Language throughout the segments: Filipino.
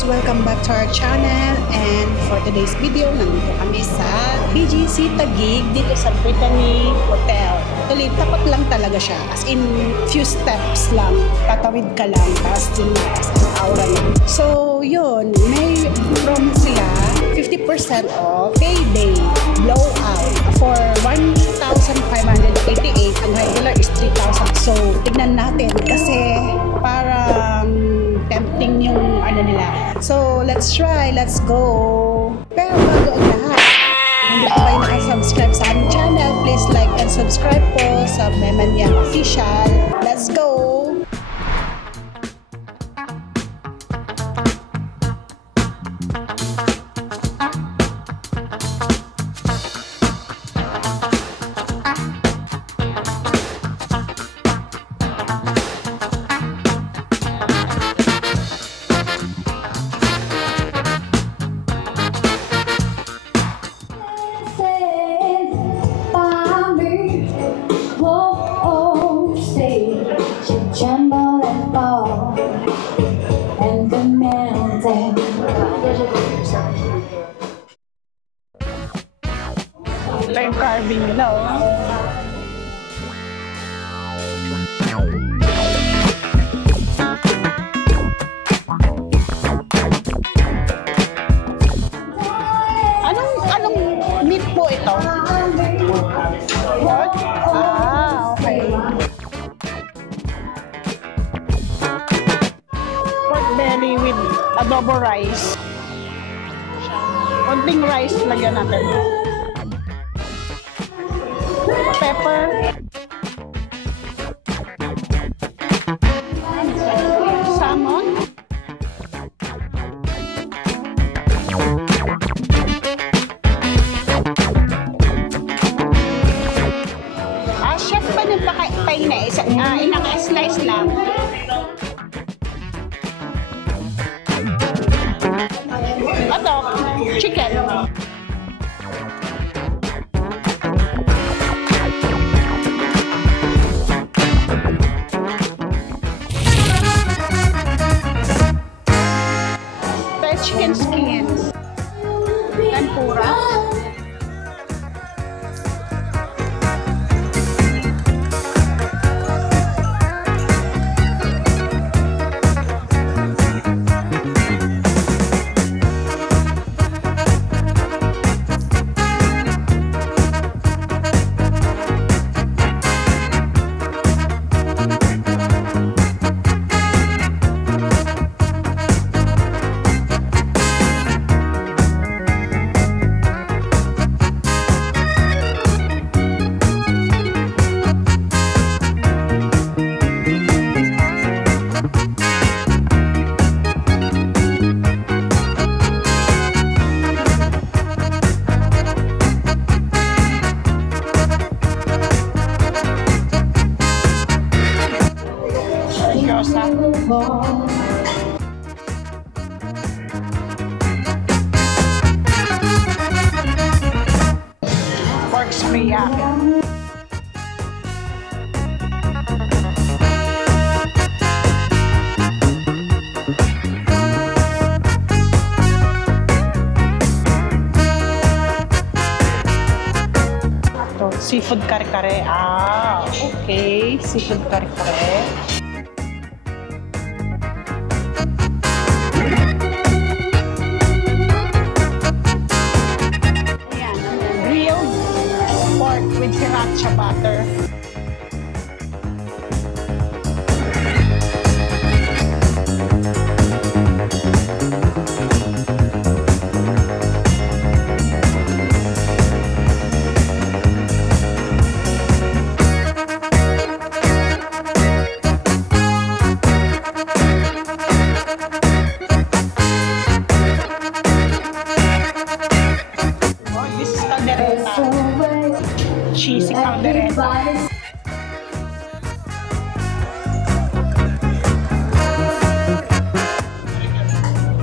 guys! Welcome back to our channel, and for today's video, nandito kami sa BGC Taguig dito sa Brittany Hotel. Actually, tapat lang talaga siya, as in few steps lang, tatawid ka lang, tapos dun aura lang. So yun, may promo sila, 50% off payday blowout for 1,588. Ang regular is 3,000. So tignan natin kasi parang tempting yung ano nila. So let's try, let's go. Pero bago ang lahat, hindi pa kayo nakasubscribe sa aming channel, please like and subscribe po sa Memanyang Official. Let's go! Ito yung carving nila, oh. Anong meat po ito? What? Ah, okay. Pork belly with adobo rice. Konting rice lagyan natin. Pepper. Salmon. Chef pa nung pahinay, inaka-slice lang. Ito, chicken. Chicken skin. Tempura. Pork teriyaki. Seafood kare-kare. Ah, okay. Seafood kare-kare. With sriracha butter. Oh, this is caldereta. Cheesy caldereta.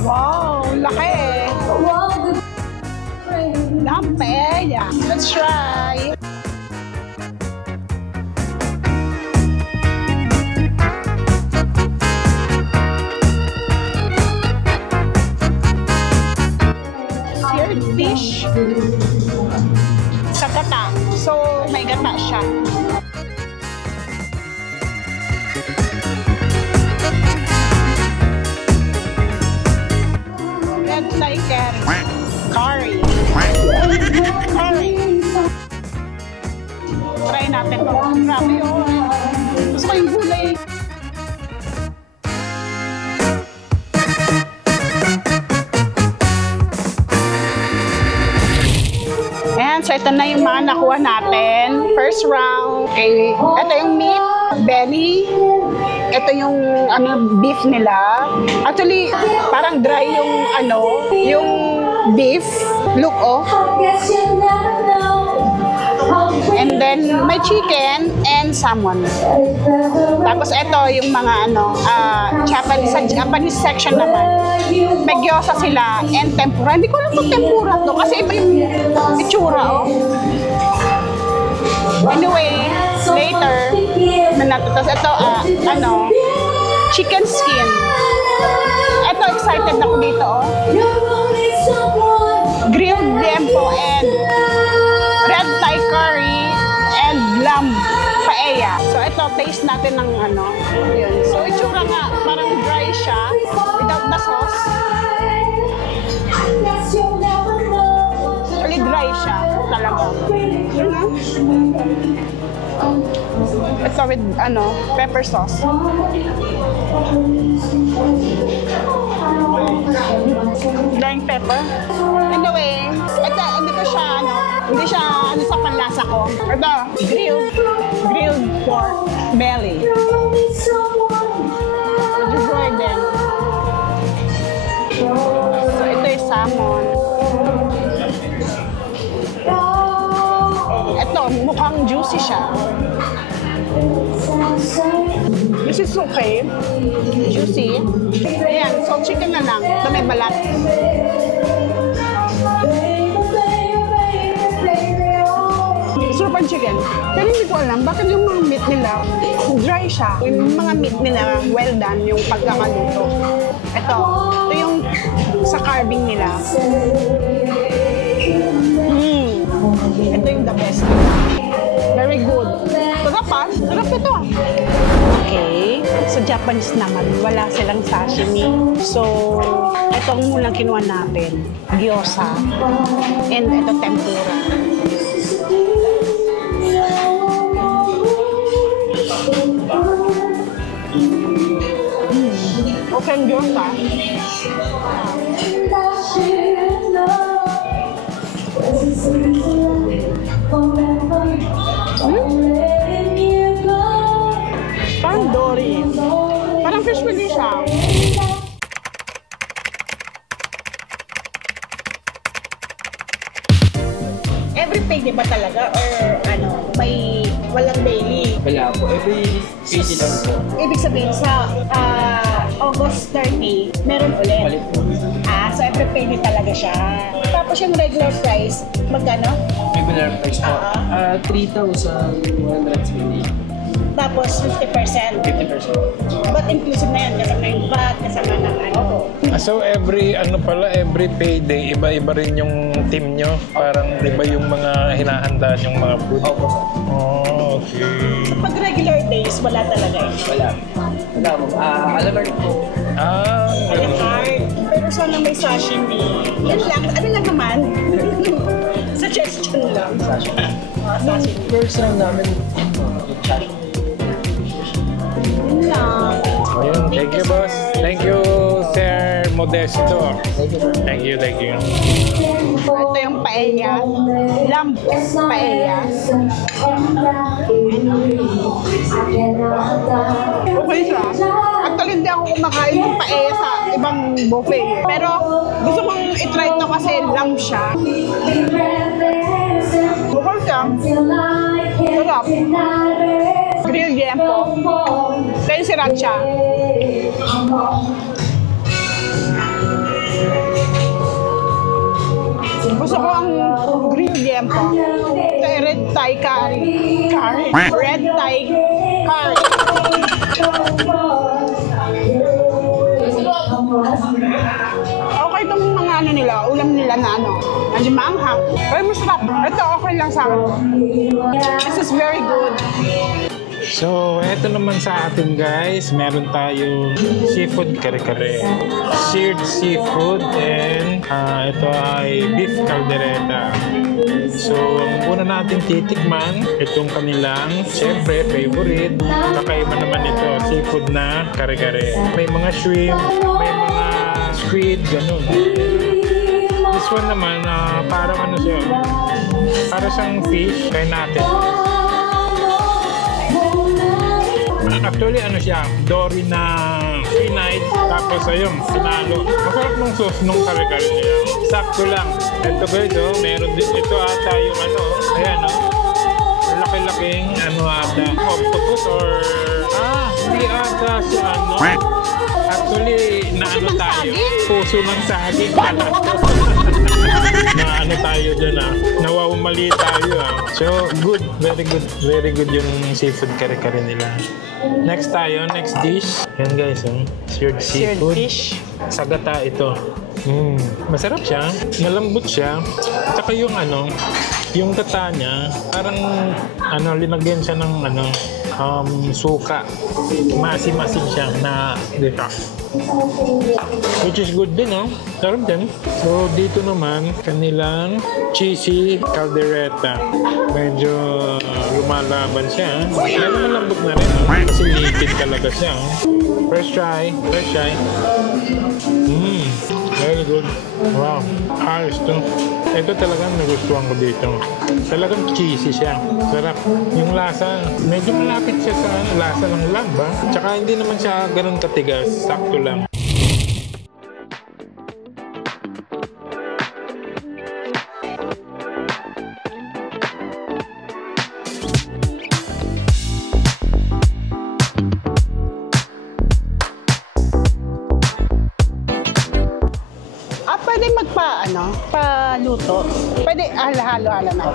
Wow, laki. Wow, not bad. Yeah. Let's try. Sa gata. So, may gata siya. Red Thai curry. Curry. Try natin to. Grabe yun. Gusto ko yung gulay. Ayan, so ito na yung mga nakuha natin. First round. Okay. Ito yung meat, belly. Ito yung beef nila. Actually, parang dry yung yung beef. Look, oh. And then, may chicken and salmon. Tapos ito yung mga Japanese, sa Japanese section naman. May gyoza sila and tempura. Hindi ko alam kung tempura to kasi iba yung itsura, oh. Anyway, later, tapos ito, chicken skin. Ito, excited ako dito, oh. Grilled liempo and red Thai curry and lamb paella. So ito, taste natin ng yun. So itsura nga, parang dry siya without the sauce. Actually dry siya talaga. Ito with pepper sauce. Drying pepper. Anyway, ito, hindi siya sa panlasa ko. Ito, grilled pork belly. Enjoy din. So, ito yung salmon. Ito, mukhang juicy siya. This is okay. Juicy. Ayan, so chicken na lang. Ito may balat. Sarap ang chicken. Pero hindi ko alam, bakit yung mga meat nila, dry siya. Yung mga meat nila, well done yung pagkakaluto. Ito yung sa carving nila. Ito yung the best. Very good. Sarap pa. Sarap ito. Okay. So, Japanese naman. Wala silang sashimi. So, itong munang kinuha natin. Gyoza. And ito tempura. Okay ang gyoza. Parang dory. Parang fish fillet siya. Every pay ba talaga? Or may walang daily? Wala po. Every pay lang po. Ibig sabihin sa August 30, meron ulit? So every pay talaga siya. Tapos yung regular price, magkano? Regular price po. 3,120. Tapos 50%. 50%. But inclusive na yan, kasama na yung VAT, kasama na So every every payday, iba-iba rin yung team nyo? Parang iba yung mga hinahanda yung mga food? Opo. Oh, okay. So pag regular days, wala talaga eh. Wala. Wala po. Alamart po. Alamart. Pero sana may sashimi. Yan lang. Ano lang naman? Suggestion lang. Sashimi. Sashimi. First lang namin chat. Yun lang. Ayun, thank you, boss. Thank you, Sir Modesto. Thank you, sir. Thank you, thank you. Ito yung paella. Lamb paella. Okay siya. Actually, hindi ako kumakain ng paella sa ibang buffet. Pero gusto kong itry ito kasi lamb siya. Bukol siya. Sarap. Grilled liempo. Kaya sriracha. Gusto ko ang grilled liempo. Kaya red Thai curry. Red Thai curry. Okay itong mga ulam nila na ano, medyo maanghang. Pero masarap. Ito, okay lang sa akin. This is very good. So, eto naman sa atin guys, meron tayong seafood kare-kare. Seared seafood and ito ay beef caldereta. So, ang una natin titikman, itong kanilang, syempre, favorite. Kakaiba naman ito, seafood na kare-kare. May mga shrimp, may mga squid, ganun. This one naman, parang ano siya, para siyang fish, try natin. Actually, ano siya, dory na pinay, tapos ayun, pinalo. Masarap ng sauce nung kare-kare niya. Sakto lang. Ito guys, meron din ito ata yung ano, ayan laki-laking ano ata, octopus or hindi ata siya ano. Actually, naano tayo, puso ng saging pala. Na ano tayo dyan nawawamali tayo So, good, very good yung seafood kare-kare nila. Next tayo, next dish. Yan guys, seared seafood. fish. Sagata ito. Masarap siya, malambot siya. At saka yung ano, yung gata niya, parang ano, linagyan siya ng ano, suka. Masim-masim siya na dito. Which is good din, sarap din. So, dito naman, kanilang cheesy caldereta. Medyo lumalaban siya. Pero malambot na rin, kasi liquid talaga siya. First try. Very good. Wow, ayos to. Ito talagang nagustuhan ko dito. Talagang cheesy siya. Sarap. Yung lasa, medyo malapit siya sa lasa ng lamb, ba? Tsaka hindi naman siya ganun katigas. Sakto lang. Pwede paluto. Pwede halo-halo na.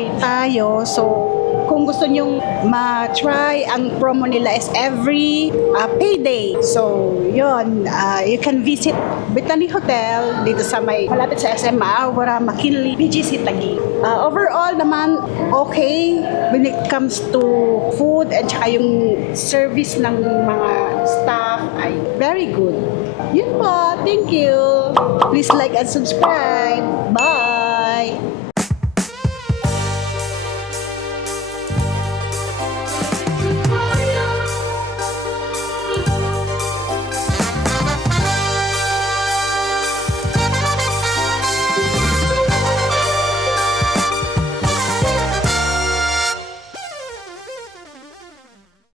mag-enjoy tayo. So, kung gusto nyong ma-try, ang promo nila is every payday. So, yun. You can visit Brittany Hotel dito sa malapit sa SM Aurora, McKinley, BGC Taguig. Overall naman, okay when it comes to food at saka yung service ng mga staff ay very good. Yun po. Thank you. Please like and subscribe. Bye!